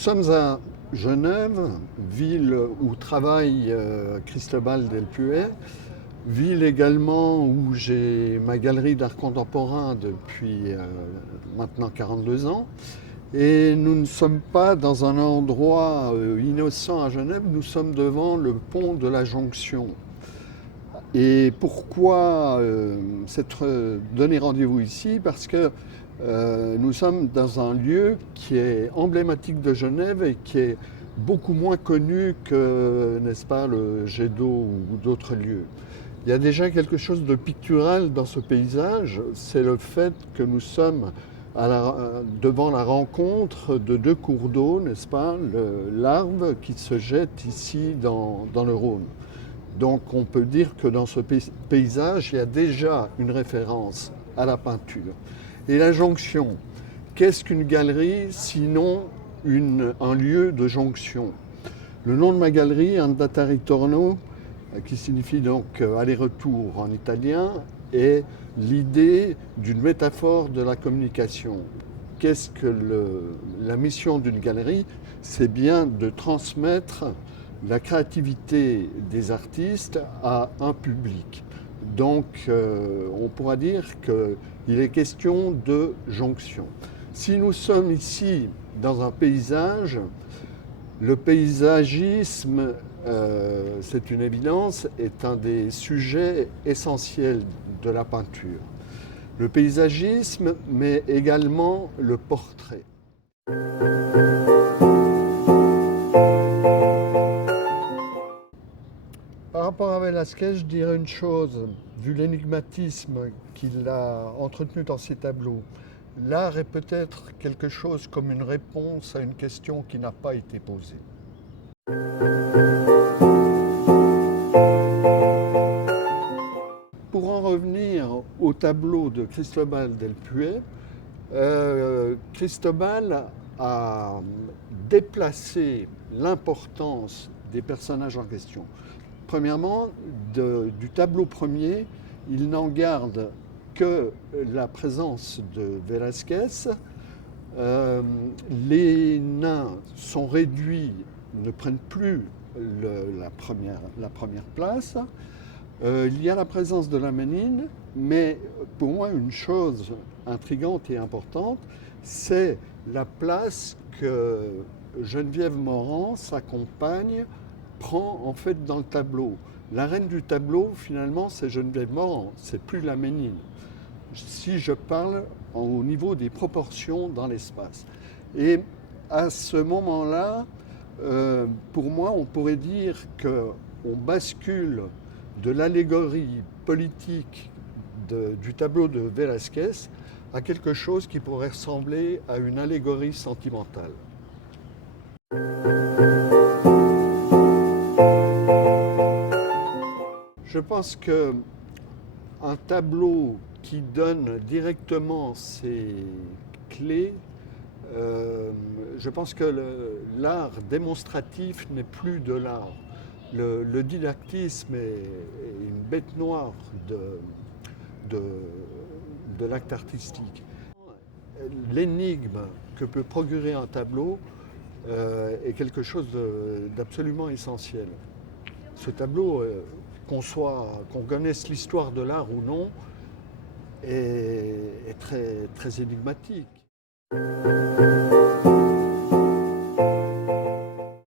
sommes à Genève, ville où travaille Cristóbal del Puig, ville également où j'ai ma galerie d'art contemporain depuis maintenant 42 ans. Et nous ne sommes pas dans un endroit innocent à Genève, nous sommes devant le pont de la Jonction. Et pourquoi s'être donné rendez-vous ici? Parce que nous sommes dans un lieu qui est emblématique de Genève et qui est beaucoup moins connu que, n'est-ce pas, le jet d'eau ou d'autres lieux. Il y a déjà quelque chose de pictural dans ce paysage, c'est le fait que nous sommes devant la rencontre de deux cours d'eau, n'est-ce pas, l'Arve qui se jette ici dans le Rhône. Donc on peut dire que dans ce paysage, il y a déjà une référence à la peinture. Et la jonction, qu'est-ce qu'une galerie sinon un lieu de jonction? Le nom de ma galerie, Andata Ritorno, qui signifie donc aller-retour en italien, est l'idée d'une métaphore de la communication. Qu'est-ce que la mission d'une galerie? C'est bien de transmettre la créativité des artistes à un public. Donc on pourra dire qu'il est question de jonction. Si nous sommes ici dans un paysage, le paysagisme, c'est une évidence, est un des sujets essentiels de la peinture. Le paysagisme, mais également le portrait. Par rapport à Velázquez, je dirais une chose, vu l'énigmatisme qu'il a entretenu dans ses tableaux. L'art est peut-être quelque chose comme une réponse à une question qui n'a pas été posée. Pour en revenir au tableau de Cristóbal del Puig, Cristóbal a déplacé l'importance des personnages en question. Premièrement, du tableau premier, il n'en garde que la présence de Velázquez. Les nains sont réduits, ne prennent plus la première place. Il y a la présence de la Ménine, mais pour moi, une chose intrigante et importante, c'est la place que Geneviève Morand, sa compagne, prend en fait dans le tableau. La reine du tableau, finalement, c'est Geneviève Morand, c'est plus la Ménine. Si je parle au niveau des proportions dans l'espace. Et à ce moment-là, pour moi, on pourrait dire qu'on bascule de l'allégorie politique du tableau de Velázquez à quelque chose qui pourrait ressembler à une allégorie sentimentale. Je pense qu'un tableau qui donne directement ses clés, je pense que l'art démonstratif n'est plus de l'art. Le didactisme est une bête noire de l'acte artistique. L'énigme que peut procurer un tableau est quelque chose d'absolument essentiel. Ce tableau, qu'on connaisse l'histoire de l'art ou non, est très, très énigmatique.